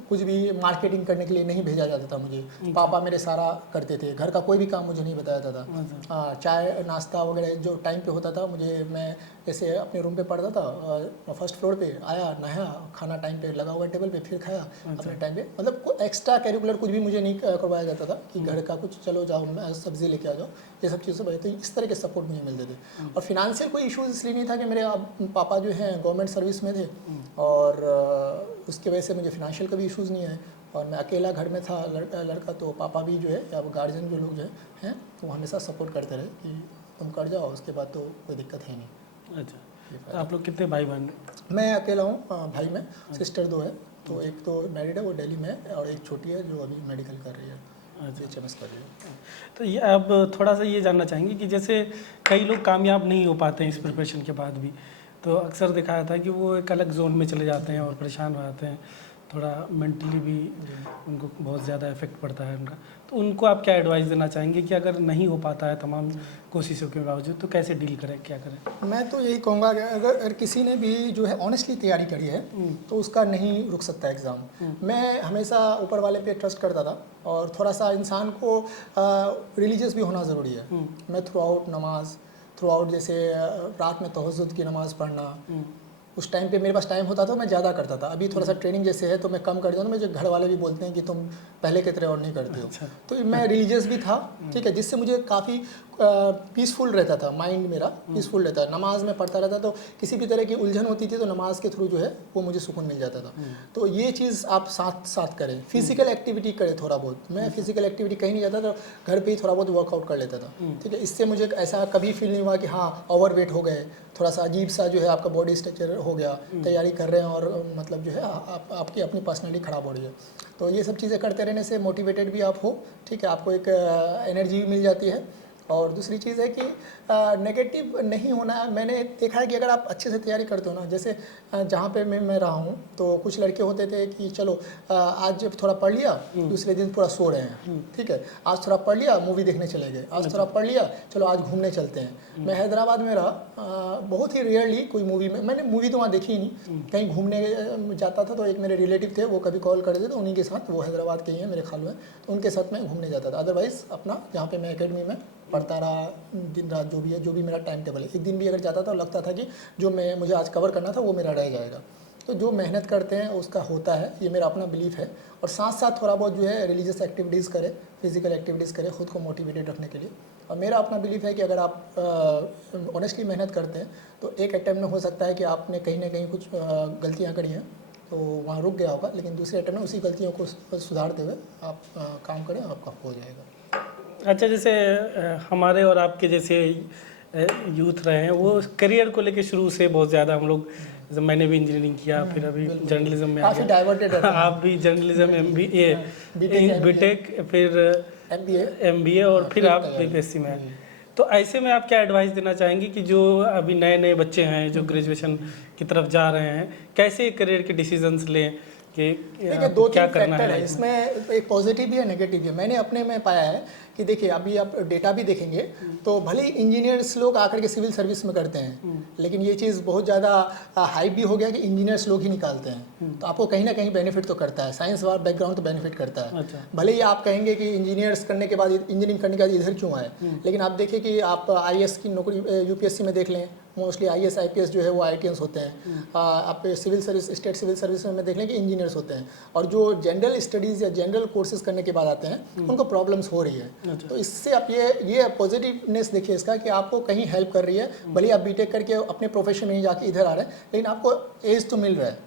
कुछ भी मार्केटिंग करने के लिए नहीं भेजा जाता था मुझे, पापा मेरे सारा करते थे, घर का कोई भी काम मुझे नहीं बताया जाता था। चाय नाश्ता वगैरह जो टाइम पे होता था, मैं जैसे अपने रूम पे पढ़ता था, फर्स्ट फ्लोर पे आया, नहाया, खाना टाइम पे लगा हुआ टेबल पे, फिर खाया अपने टाइम पे। मतलब एक्स्ट्रा करिकुलर कुछ भी मुझे नहीं करवाया जाता था कि घर का कुछ चलो जाओ सब्जी लेके आ जाओ, ये सब चीज़ें भाई। तो इस तरह के सपोर्ट मुझे मिलते थे। और फिनेंशियल कोई इशूज़ इसलिए नहीं था कि मेरे पापा जो हैं गवर्नमेंट सर्विस में थे, और उसकी वजह से मुझे फिनेंशियल का भी इशूज़ नहीं है। और मैं अकेला घर में था, लड़का, तो पापा भी जो है या गार्जियन जो लोग जो हैं तो हमेशा सपोर्ट करते रहे कि तुम कर जाओ, उसके बाद तो कोई दिक्कत है नहीं। अच्छा, तो आप लोग कितने भाई बहन? मैं अकेला हूँ भाई में, सिस्टर 2 है, तो एक तो मैरिड है, वो दिल्ली में है, और एक छोटी है जो अभी मेडिकल कर रही है, HMS कर रही है। तो ये अब थोड़ा सा ये जानना चाहेंगे कि जैसे कई लोग कामयाब नहीं हो पाते हैं इस प्रिपरेशन के बाद भी, तो अक्सर देखा जाता है कि वो एक अलग जोन में चले जाते हैं और परेशान हो जाते हैं, थोड़ा मेंटली भी उनको बहुत ज़्यादा इफेक्ट पड़ता है उनका। तो उनको आप क्या एडवाइस देना चाहेंगे कि अगर नहीं हो पाता है तमाम कोशिशों के बावजूद, तो कैसे डील करें, क्या करें? मैं तो यही कहूँगा कि अगर किसी ने भी जो है ऑनेस्टली तैयारी करी है तो उसका नहीं रुक सकता एग्ज़ाम। मैं हमेशा ऊपर वाले पे ट्रस्ट करता था, और थोड़ा सा इंसान को रिलीजियस भी होना ज़रूरी है। मैं थ्रू आउट जैसे रात में तहज्जुद की नमाज़ पढ़ना, उस टाइम पे मेरे पास टाइम होता था मैं ज़्यादा करता था। अभी थोड़ा सा ट्रेनिंग जैसे है तो मैं कम कर देता हूँ। मुझे घर वाले भी बोलते हैं कि तुम पहले की तरह और नहीं करते हो। अच्छा। तो मैं रिलीजियस भी था, ठीक है, जिससे मुझे काफ़ी पीसफुल रहता था, माइंड मेरा पीसफुल रहता है। नमाज में पढ़ता रहता, तो किसी भी तरह की उलझन होती थी तो नमाज के थ्रू जो है वो मुझे सुकून मिल जाता था। तो ये चीज़ आप साथ साथ करें, फिजिकल एक्टिविटी करें थोड़ा बहुत। मैं फिजिकल एक्टिविटी कहीं नहीं जाता था, घर पे ही थोड़ा बहुत वर्कआउट कर लेता था, ठीक है। इससे मुझे ऐसा कभी फील नहीं हुआ कि हाँ ओवर वेट हो गए, थोड़ा सा अजीब सा जो है आपका बॉडी स्ट्रक्चर हो गया, तैयारी कर रहे हैं और मतलब जो है आपकी अपनी पर्सनैलिटी ख़राब हो रही है। तो ये सब चीज़ें करते रहने से मोटिवेटेड भी आप हो, ठीक है, आपको एक एनर्जी भी मिल जाती है, और दूसरी चीज़ है कि नेगेटिव नहीं होना है। मैंने देखा है कि अगर आप अच्छे से तैयारी करते हो ना, जैसे जहाँ पे मैं रहा हूँ तो कुछ लड़के होते थे कि चलो आज जब थोड़ा पढ़ लिया, दूसरे दिन पूरा सो रहे हैं, ठीक है, आज थोड़ा पढ़ लिया मूवी देखने चले गए, आज थोड़ा पढ़ लिया चलो आज घूमने चलते हैं। मैं हैदराबाद में रहा, बहुत ही रेयरली कोई मूवी में, मैंने मूवी तो वहाँ देखी ही नहीं, कहीं घूमने जाता था तो एक मेरे रिलेटिव थे वो कभी कॉल करते थे तो उन्हीं के साथ, वो हैदराबाद के ही हैं मेरे खालू हैं, तो उनके साथ मैं घूमने जाता था। अदरवाइज़ अपना जहाँ पे मैं एकेडमी में पढ़ता रहा दिन रात, जो भी है, जो भी मेरा टाइम टेबल है, एक दिन भी अगर जाता था लगता था कि जो मुझे आज कवर करना था वो मेरा रह जाएगा। तो जो मेहनत करते हैं उसका होता है, ये मेरा अपना बिलीफ है। और साथ साथ थोड़ा बहुत जो है रिलीजियस एक्टिविटीज़ करें, फिजिकल एक्टिविटीज़ करें खुद को मोटिवेटेड रखने के लिए। और मेरा अपना बिलीफ है कि अगर आप ऑनेस्टली मेहनत करते हैं तो एक अटैम्प्ट में हो सकता है कि आपने कहीं ना कहीं कुछ गलतियाँ करी हैं तो वहाँ रुक गया होगा, लेकिन दूसरे अटैम्प्ट में उसी गलतियों को सुधारते हुए आप काम करें, आपका हो जाएगा। अच्छा, जैसे हमारे और आपके जैसे यूथ रहे हैं वो करियर को लेके शुरू से बहुत ज़्यादा हम लोग, जैसे मैंने भी इंजीनियरिंग किया, फिर अभी जर्नलिज्म में आ काफ़ी डाइवर्टेड है। आप भी जर्नलिज्म बीटेक, फिर एमबीए और फिर आप बीपीएससी में हैं। तो ऐसे में आप क्या एडवाइस देना चाहेंगे कि जो अभी नए नए बच्चे हैं जो ग्रेजुएशन की तरफ जा रहे हैं, कैसे करियर के डिसीजंस लें कि दो क्या तीन करना फैक्टर है? है इसमें, एक पॉजिटिव भी है नेगेटिव भी है। मैंने अपने में पाया है कि देखिए अभी आप डेटा भी देखेंगे तो भले ही इंजीनियर्स लोग आकर के सिविल सर्विस में करते हैं, लेकिन ये चीज़ बहुत ज़्यादा हाइप भी हो गया कि इंजीनियर्स लोग ही निकालते हैं, तो आपको कहीं ना कहीं बेनिफिट तो करता है, साइंस वाला बैकग्राउंड तो बेनिफिट करता है। अच्छा। भले ही आप कहेंगे कि इंजीनियर्स करने के बाद, इंजीनियरिंग करने के बाद इधर क्यों आए, लेकिन आप देखिए कि आप आईएएस की नौकरी यूपीएससी में देख लें, मोस्टली आईएएस आईपीएस जो है वो आईटीएस होते हैं। आप civil service, state civil service में देख लें कि इंजीनियर्स होते हैं, और जो जनरल स्टडीज़ या जनरल कोर्सेज करने के बाद आते हैं उनको प्रॉब्लम्स हो रही है। अच्छा। तो इससे आप ये पॉजिटिवनेस देखिए इसका कि आपको कहीं हेल्प कर रही है। भले आप बीटेक करके अपने प्रोफेशन में ही जाके इधर आ रहे हैं, लेकिन आपको एज तो मिल रहा है।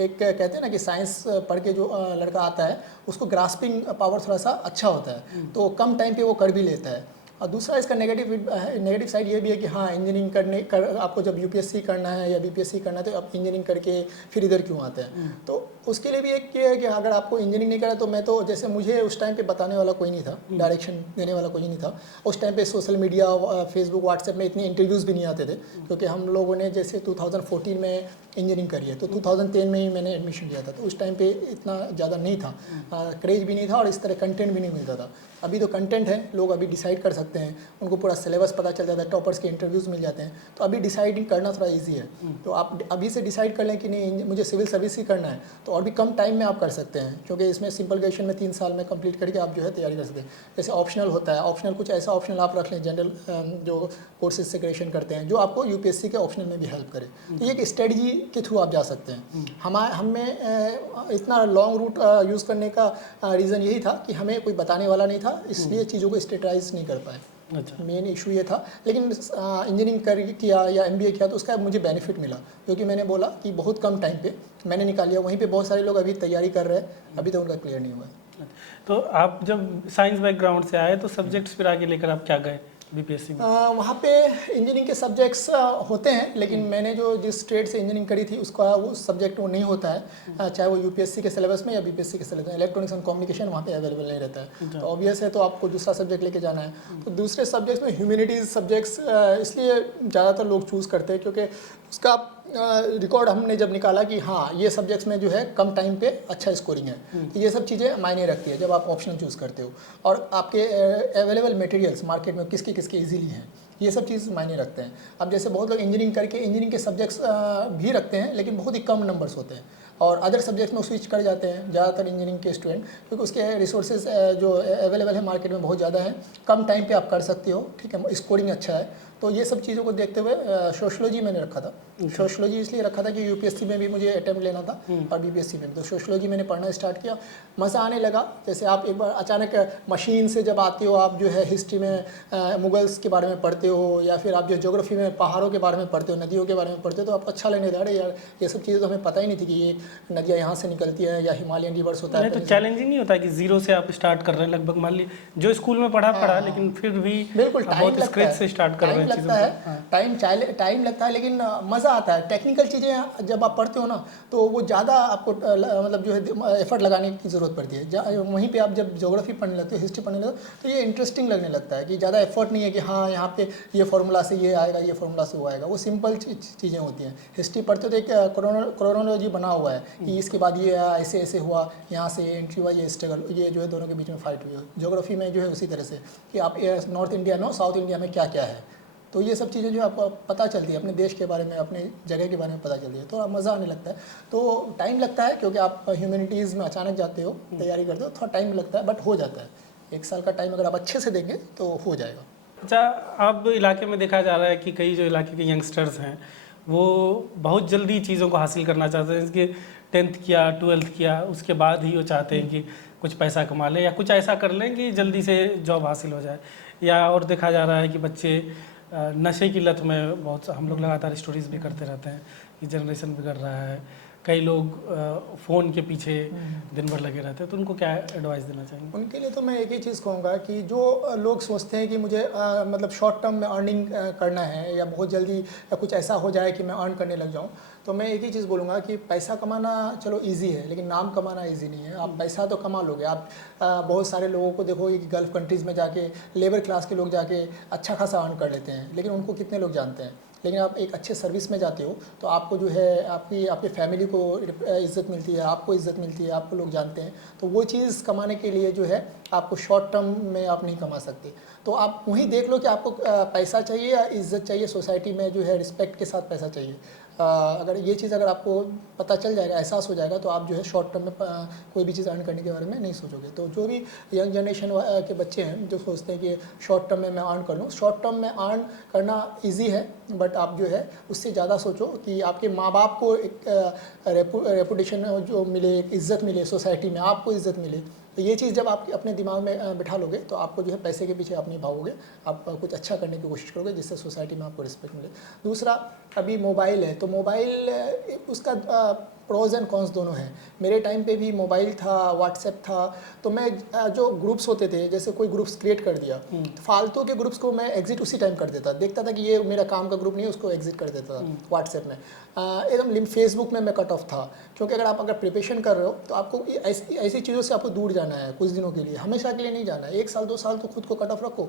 एक कहते हैं ना कि साइंस पढ़ के जो लड़का आता है उसको ग्रास्पिंग पावर थोड़ा सा अच्छा होता है, तो कम टाइम पे वो कर भी लेता है। और दूसरा इसका नेगेटिव साइड ये भी है कि हाँ, इंजीनियरिंग आपको जब यूपीएससी करना है या बीपीएससी करना है तो आप इंजीनियरिंग करके फिर इधर क्यों आते हैं। तो उसके लिए भी एक ये है कि अगर आपको इंजीनियरिंग नहीं करा तो मैं तो, जैसे मुझे उस टाइम पे बताने वाला कोई नहीं था, डायरेक्शन देने वाला कोई नहीं था उस टाइम पे। सोशल मीडिया, फेसबुक, व्हाट्सएप में इतने इंटरव्यूज़ भी नहीं आते थे, क्योंकि हम लोगों ने जैसे 2014 में इंजीनियरिंग करी है तो 2010 में ही मैंने एडमिशन लिया था, तो उस टाइम पे इतना ज़्यादा नहीं था, क्रेज भी नहीं था और इस तरह कंटेंट भी नहीं मिलता था। अभी तो कंटेंट है, लोग अभी डिसाइड कर सकते हैं, उनको पूरा सिलेबस पता चल जाता है, टॉपर्स के इंटरव्यूज़ मिल जाते हैं, तो अभी डिसाइडिंग करना थोड़ा इजी है। तो आप अभी से डिसाइड कर लें कि नहीं मुझे सिविल सर्विस ही करना है, तो और भी कम टाइम में आप कर सकते हैं, क्योंकि इसमें सिंपल ग्रेजुएशन में 3 साल में कंप्लीट करके आप जो है तैयारी कर सकते हैं। जैसे ऑप्शनल होता है, ऑप्शनल कुछ ऐसा ऑप्शनल आप रख लें जनरल जो कोर्सेज से ग्रेजुएशन करते हैं, जो आपको यूपीएससी के ऑप्शनल में भी हेल्प करे। तो ये एक स्ट्रेटजी के थ्रू आप जा सकते हैं। हमें इतना लॉन्ग रूट यूज़ करने का रीज़न यही था कि हमें कोई बताने वाला नहीं था, इसलिए चीज़ों को स्ट्रेटराइज नहीं कर पाए। अच्छा। मेन इशू ये था, लेकिन इंजीनियरिंग किया या एमबीए किया तो उसका मुझे बेनिफिट मिला, क्योंकि मैंने बोला कि बहुत कम टाइम पे मैंने निकाल लिया। वहीं पे बहुत सारे लोग अभी तैयारी कर रहे हैं, अभी तक उनका क्लियर नहीं हुआ। तो आप जब साइंस बैकग्राउंड से आए तो सब्जेक्ट्स फिर आगे लेकर आप क्या गए बीपीएससी में? वहाँ पे इंजीनियरिंग के सब्जेक्ट्स होते हैं, लेकिन मैंने जो जिस ट्रेड से इंजीनियरिंग करी थी उसका वो सब्जेक्ट वो नहीं होता है, चाहे वो यूपीएससी के सिलेबस में या बीपीएससी के सिलेबस में। इलेक्ट्रॉनिक्स एंड कम्युनिकेशन वहाँ पे अवेलेबल नहीं रहता है, तो ऑब्वियस है तो आपको दूसरा सब्जेक्ट लेके जाना है। तो दूसरे सब्जेक्ट्स में ह्यूमैनिटीज़ सब्जेक्ट्स इसलिए ज़्यादातर लोग चूज़ करते हैं, क्योंकि उसका रिकॉर्ड हमने जब निकाला कि हाँ ये सब्जेक्ट्स में जो है कम टाइम पे अच्छा स्कोरिंग है, तो ये सब चीज़ें मायने रखती है जब आप ऑप्शनल चूज़ करते हो। और आपके अवेलेबल मटेरियल्स मार्केट में किसके ईजीली हैं, ये सब चीज़ मायने रखते हैं। अब जैसे बहुत लोग इंजीनियरिंग करके इंजीनियरिंग के सब्जेक्ट्स भी रखते हैं, लेकिन बहुत ही कम नंबर्स होते हैं, और अदर सब्जेक्ट में स्विच कर जाते हैं ज़्यादातर इंजीनियरिंग के स्टूडेंट, क्योंकि उसके रिसोर्सेज जो अवेलेबल है मार्केट में बहुत ज़्यादा है, कम टाइम पे आप कर सकते हो, ठीक है, स्कोरिंग अच्छा है। तो ये सब चीज़ों को देखते हुए सोशलॉजी मैंने रखा था। सोशलॉजी इसलिए रखा था कि यूपीएससी में भी मुझे अटेम्प्ट लेना था और बीपीएससी में भी, तो सोशलॉजी मैंने पढ़ना स्टार्ट किया, मज़ा आने लगा। जैसे आप एक बार अचानक मशीन से जब आते हो, आप जो है हिस्ट्री में मुगल्स के बारे में पढ़ते हो, या फिर आप जो ज्योग्राफी में पहाड़ों के बारे में पढ़ते हो, नदियों के बारे में पढ़ते हो, तो आप अच्छा लगने लगा, अरे यार ये सब चीज़ें तो हमें पता ही नहीं थी कि ये नदियाँ यहाँ से निकलती है या हिमालयन रिवर्स होता है। तो चैलेंजिंग नहीं होता कि जीरो से आप स्टार्ट कर रहे हैं लगभग, मान ली जो स्कूल में पढ़ा लेकिन फिर भी बिल्कुल बहुत स्क्रैच से स्टार्ट कर रहे हैं। लगता है, टाइम लगता है, लेकिन मज़ा आता है। टेक्निकल चीज़ें जब आप पढ़ते हो ना तो वो ज़्यादा आपको मतलब जो है एफर्ट लगाने की ज़रूरत पड़ती है। वहीं पे आप जब ज्योग्राफी पढ़ने लगते हो, हिस्ट्री पढ़ने लगते हो, तो ये इंटरेस्टिंग लगने लगता है कि ज़्यादा एफर्ट नहीं है कि हाँ यहाँ पे ये फार्मूला से ये आएगा, ये फार्मूला से वो आएगा। वो सिंपल चीज़ें होती हैं। हिस्ट्री पढ़ते हो तो एक क्रोनोलॉजी बना हुआ है कि इसके बाद ये ऐसे ऐसे हुआ, यहाँ से एंट्री हुआ, ये स्ट्रगल, ये जो है दोनों के बीच में फाइट हुई। ज्योग्राफी में जो है उसी तरह से कि आप नॉर्थ इंडिया में हो, साउथ इंडिया में क्या क्या है, तो ये सब चीज़ें जो आपको पता चलती है, अपने देश के बारे में, अपने जगह के बारे में पता चलती है, तो मज़ा आने लगता है। तो टाइम लगता है क्योंकि आप ह्यूमैनिटीज़ में अचानक जाते हो, तैयारी करते हो, थोड़ा टाइम लगता है, बट हो जाता है। 1 साल का टाइम अगर आप अच्छे से देंगे तो हो जाएगा। अच्छा, अब इलाके में देखा जा रहा है कि कई जो इलाके के यंगस्टर्स हैं वो बहुत जल्दी चीज़ों को हासिल करना चाहते हैं कि 10th किया, 12th किया, उसके बाद ही वो चाहते हैं कि कुछ पैसा कमा लें या कुछ ऐसा कर लें कि जल्दी से जॉब हासिल हो जाए। या और देखा जा रहा है कि बच्चे नशे की लत में बहुत, हम लोग लगातार स्टोरीज भी करते रहते हैं कि जनरेशन बिगड़ रहा है, कई लोग फ़ोन के पीछे दिन भर लगे रहते हैं, तो उनको क्या एडवाइस देना चाहेंगे? उनके लिए तो मैं एक ही चीज़ कहूँगा कि जो लोग सोचते हैं कि मुझे मतलब शॉर्ट टर्म में अर्निंग करना है या बहुत जल्दी या कुछ ऐसा हो जाए कि मैं अर्न करने लग जाऊँ, तो मैं एक ही चीज़ बोलूँगा कि पैसा कमाना चलो इजी है, लेकिन नाम कमाना इजी नहीं है। आप पैसा तो कमा लोगे, आप बहुत सारे लोगों को देखोगे कि गल्फ़ कंट्रीज़ में जाके लेबर क्लास के लोग जाके अच्छा खासा अर्न कर लेते हैं, लेकिन उनको कितने लोग जानते हैं। लेकिन आप एक अच्छे सर्विस में जाते हो तो आपको जो है आपकी फैमिली को इज़्ज़त मिलती है, आपको इज़्ज़त मिलती है, आपको लोग जानते हैं। तो वो चीज़ कमाने के लिए जो है आपको शॉर्ट टर्म में आप नहीं कमा सकते। तो आप वहीं देख लो कि आपको पैसा चाहिए या इज़्ज़त चाहिए, सोसाइटी में जो है रिस्पेक्ट के साथ पैसा चाहिए। अगर ये चीज़ अगर आपको पता चल जाएगा, एहसास हो जाएगा, तो आप जो है शॉर्ट टर्म में कोई भी चीज़ अर्न करने के बारे में नहीं सोचोगे। तो जो भी यंग जनरेशन के बच्चे हैं जो सोचते हैं कि शॉर्ट टर्म में मैं अर्न कर लूँ, शॉर्ट टर्म में अर्न करना ईजी है, बट आप जो है उससे ज़्यादा सोचो कि आपके माँ बाप को एक रेपुटेशन जो मिले, एक इज़्ज़त मिले सोसाइटी में, आपको इज़्ज़त मिले। तो ये चीज़ जब आप अपने दिमाग में बिठा लोगे तो आपको जो है पैसे के पीछे आप नहीं भागोगे, आप कुछ अच्छा करने की कोशिश करोगे जिससे सोसाइटी में आपको रिस्पेक्ट मिले। दूसरा, अभी मोबाइल है तो मोबाइल उसका प्रोज एंड कॉन्स दोनों हैं। मेरे टाइम पे भी मोबाइल था, व्हाट्सएप था, तो मैं जो ग्रुप्स होते थे, जैसे कोई ग्रुप्स क्रिएट कर दिया, फालतू के ग्रुप्स को मैं एग्जिट उसी टाइम कर देता, देखता था कि ये मेरा काम का ग्रुप नहीं है, उसको एग्जिट कर देता था व्हाट्सएप में। एकदम फेसबुक में मैं कट ऑफ था, क्योंकि अगर प्रिपरेशन कर रहे हो तो आपको ऐसी चीज़ों से आपको दूर जाना है कुछ दिनों के लिए, हमेशा के लिए नहीं जाना है। 1 साल 2 साल तो खुद को कट ऑफ रखो,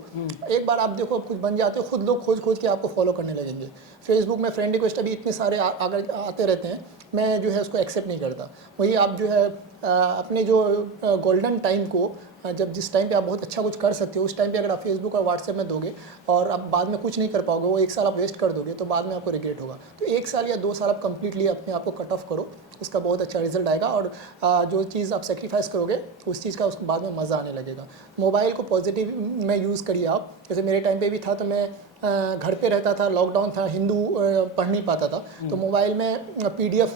एक बार आप देखो कुछ बन जाते हो, खुद लोग खोज के आपको फॉलो करने लगेंगे। फेसबुक में फ्रेंड रिक्वेस्ट अभी इतने सारे आते रहते हैं, मैं जो है उसको एक्सेप्ट नहीं करता। वही आप जो है अपने जो गोल्डन टाइम को, जब जिस टाइम पे आप बहुत अच्छा कुछ कर सकते हो, उस टाइम पे अगर आप फेसबुक और व्हाट्सएप में दोगे और आप बाद में कुछ नहीं कर पाओगे, वो 1 साल आप वेस्ट कर दोगे, तो बाद में आपको रिग्रेट होगा। तो 1 साल या 2 साल आप कंप्लीटली अपने आप को कट ऑफ करो, उसका बहुत अच्छा रिजल्ट आएगा। और जो चीज़ आप सेक्रीफाइस करोगे उस चीज़ का उसके बाद में मज़ा आने लगेगा। मोबाइल को पॉजिटिव में यूज़ करिए आप। जैसे मेरे टाइम पे भी था, तो मैं घर पे रहता था, लॉकडाउन था, हिंदू पढ़ नहीं पाता था, तो मोबाइल में PDF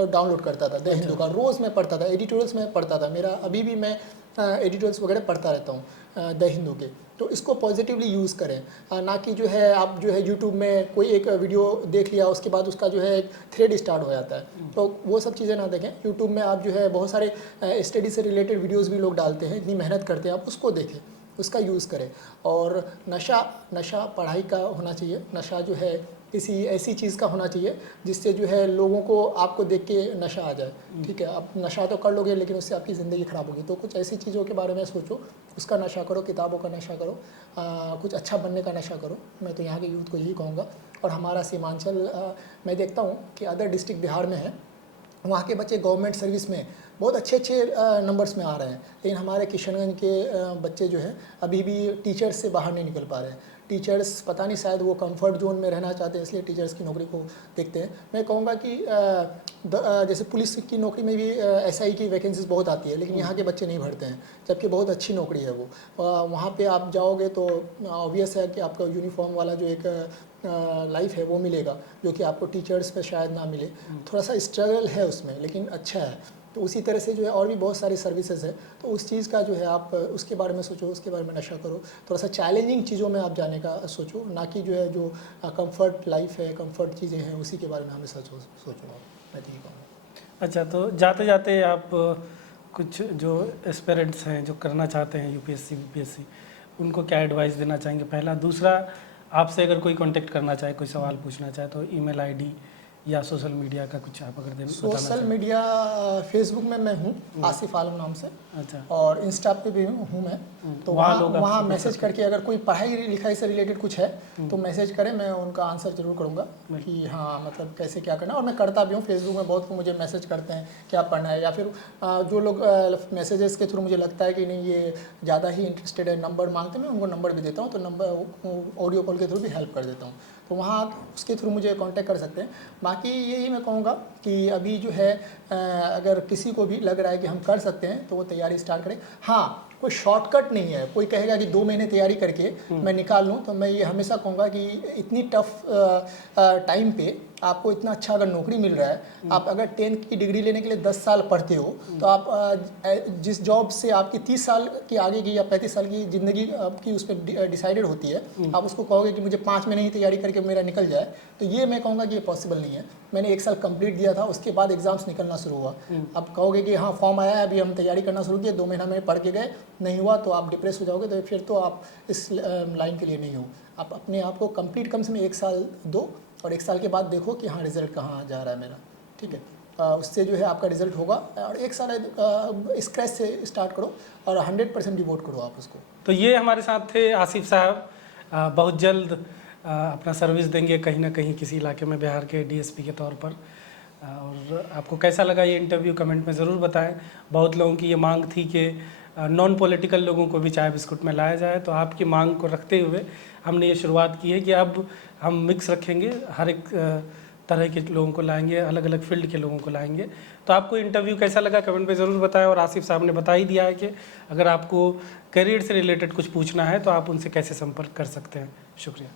डाउनलोड करता था द हिंदू का, रोज़ मैं पढ़ता था, एडिटोरियल्स में पढ़ता था। मेरा अभी भी मैं एडिटोरियल्स वगैरह पढ़ता रहता हूँ द हिंदू के। तो इसको पॉजिटिवली यूज़ करें, ना कि जो है आप जो है यूट्यूब में कोई एक वीडियो देख लिया, उसके बाद उसका जो है एक थ्रेड स्टार्ट हो जाता है, तो वो सब चीज़ें ना देखें। यूट्यूब में आप जो है बहुत सारे स्टडी से रिलेटेड वीडियोज़ भी लोग डालते हैं, इतनी मेहनत करते हैं, आप उसको देखें, उसका यूज़ करें। और नशा पढ़ाई का होना चाहिए, नशा जो है किसी ऐसी चीज़ का होना चाहिए जिससे जो है लोगों को आपको देख के नशा आ जाए। ठीक है, आप नशा तो कर लोगे लेकिन उससे आपकी ज़िंदगी ख़राब होगी। तो कुछ ऐसी चीज़ों के बारे में सोचो, उसका नशा करो, किताबों का नशा करो, कुछ अच्छा बनने का नशा करो। मैं तो यहाँ के यूथ को यही कहूँगा। और हमारा सीमांचल मैं देखता हूँ कि अदर डिस्ट्रिक्ट बिहार में है, वहाँ के बच्चे गवर्नमेंट सर्विस में बहुत अच्छे नंबर्स में आ रहे हैं, लेकिन हमारे किशनगंज के बच्चे जो है अभी भी टीचर्स से बाहर नहीं निकल पा रहे हैं। टीचर्स पता नहीं, शायद वो कंफर्ट जोन में रहना चाहते हैं, इसलिए टीचर्स की नौकरी को देखते हैं। मैं कहूँगा कि जैसे पुलिस की नौकरी में भी SI की वैकेंसीज बहुत आती है, लेकिन यहाँ के बच्चे नहीं भरते हैं, जबकि बहुत अच्छी नौकरी है वो। वहाँ पे आप जाओगे तो ऑब्वियस है कि आपका यूनिफॉर्म वाला जो एक लाइफ है वो मिलेगा, जो कि आपको टीचर्स पे शायद ना मिले। थोड़ा सा स्ट्रगल है उसमें, लेकिन अच्छा है। तो उसी तरह से जो है और भी बहुत सारी सर्विसेज है, तो उस चीज़ का जो है आप उसके बारे में सोचो, उसके बारे में नशा करो। थोड़ा सा चैलेंजिंग चीज़ों में आप जाने का सोचो, ना कि जो है जो कंफर्ट लाइफ है, कंफर्ट चीज़ें हैं, उसी के बारे में हमें सोचो आप। मैं ठीक कहूँगा। अच्छा, तो जाते जाते आप कुछ जो एस्पिरेंट्स हैं जो करना चाहते हैं UPSC BPSC, उनको क्या एडवाइस देना चाहेंगे? पहला। दूसरा, आपसे अगर कोई कांटेक्ट करना चाहे, कोई सवाल पूछना चाहे तो ईमेल आईडी या सोशल मीडिया का कुछ आप अगर बताना सोशल चाहें। मीडिया फेसबुक में मैं हूँ आसिफ आलम नाम से, अच्छा, और इंस्टा पे भी हूँ मैं। तो वहाँ लोग वहाँ आपसे मैसेज करके अगर कोई पढ़ाई लिखाई से रिलेटेड कुछ है तो मैसेज करें, मैं उनका आंसर जरूर करूँगा कि हाँ मतलब कैसे क्या करना है। और मैं करता भी हूँ, फेसबुक में बहुत लोग मुझे मैसेज करते हैं क्या पढ़ना है, या फिर जो लोग मैसेजेस के थ्रू मुझे लगता है कि नहीं ये ज़्यादा ही इंटरेस्टेड है, नंबर मांगते हैं, मैं उनको नंबर भी देता हूँ, तो नंबर ऑडियो कॉल के थ्रू भी हेल्प कर देता हूँ। तो वहाँ उसके थ्रू मुझे कांटेक्ट कर सकते हैं। बाकी यही मैं कहूँगा कि अभी जो है अगर किसी को भी लग रहा है कि हम कर सकते हैं तो वो तैयारी स्टार्ट करें। हाँ, कोई शॉर्टकट नहीं है। कोई कहेगा कि 2 महीने तैयारी करके मैं निकाल लूँ, तो मैं ये हमेशा कहूँगा कि इतनी टफ टाइम पे आपको इतना अच्छा अगर नौकरी मिल रहा है, आप अगर 10th की डिग्री लेने के लिए 10 साल पढ़ते हो, तो आप जिस जॉब से आपकी 30 साल की आगे की या 35 साल की ज़िंदगी आपकी उस पर डिसाइडेड होती है, आप उसको कहोगे कि मुझे 5 महीने ही तैयारी करके मेरा निकल जाए, तो ये मैं कहूँगा कि ये पॉसिबल नहीं है। मैंने 1 साल कंप्लीट दिया था, उसके बाद एग्जाम्स निकलना शुरू हुआ। आप कहोगे कि हाँ फॉर्म आया है, अभी हम तैयारी करना शुरू किए, 2 महीना में पढ़ के गए, नहीं हुआ तो आप डिप्रेस हो जाओगे, तो फिर तो आप इस लाइन के लिए नहीं हो। आप अपने आप को कंप्लीट कम से कम 1 साल दो, और 1 साल के बाद देखो कि हाँ रिजल्ट कहाँ जा रहा है मेरा, ठीक है। उससे जो है आपका रिजल्ट होगा। और 1 साल स्क्रैच से स्टार्ट करो और 100% डिवोट करो आप उसको। तो ये हमारे साथ थे आसिफ साहब, बहुत जल्द अपना सर्विस देंगे कहीं ना कहीं किसी इलाके में बिहार के डीएसपी के तौर पर। और आपको कैसा लगा ये इंटरव्यू कमेंट में ज़रूर बताएं। बहुत लोगों की ये मांग थी कि नॉन पॉलिटिकल लोगों को भी चाय बिस्कुट में लाया जाए, तो आपकी मांग को रखते हुए हमने ये शुरुआत की है कि अब हम मिक्स रखेंगे, हर एक तरह के लोगों को लाएंगे, अलग अलग फील्ड के लोगों को लाएंगे। तो आपको इंटरव्यू कैसा लगा कमेंट पे ज़रूर बताएं। और आसिफ साहब ने बता ही दिया है कि अगर आपको करियर से रिलेटेड कुछ पूछना है तो आप उनसे कैसे संपर्क कर सकते हैं। शुक्रिया।